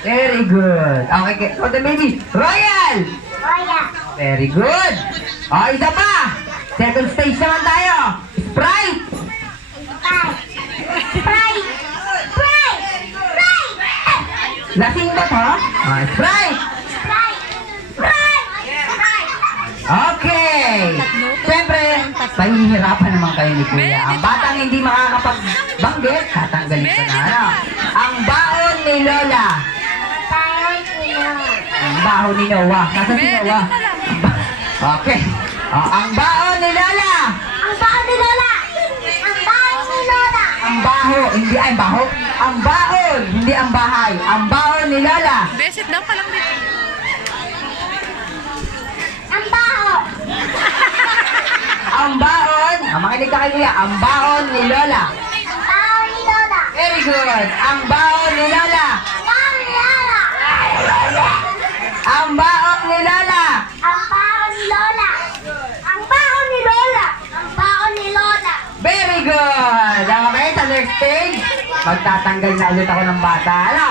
Very good. Okay, so the baby. Royal! Royal. Very good. O, isa pa. Second stage naman tayo. Sprite. Sprite. Sprite. Sprite. Sprite. Lasing ba to? Sprite. Sprite. Sprite. Sprite. Okay. Siyempre, pahihirapan naman kayo ni Kuya. Ang batang hindi makakapagbanggit, tatanggalin ko na. Ano? Ang baon ni Lola. Tayo sino? Ang baon ni Noah. Nasa si Noah? Okay. Ang baon ni Lola. Ang baon ni Lola. Ang baon ni Lola. Ang baho. Hindi ay baho. Ang baon. Hindi ang bahay. Ang baon ni Lola. Besit daw pa lang dito. Ang baho. Ang baon. Makinig ka kay Kuya. Ang baon ni Lola. Ang baon ni Lola. Very good. Ang baon ni Lola. Ang baon ni Lola. Ang baon ni Lola. Ang baon ni Lola. Ang baon ni Lola. Ang baon ni Lola. Very good. Okay, sa next stage, magtatanggal na ulit ako ng bata. Ano?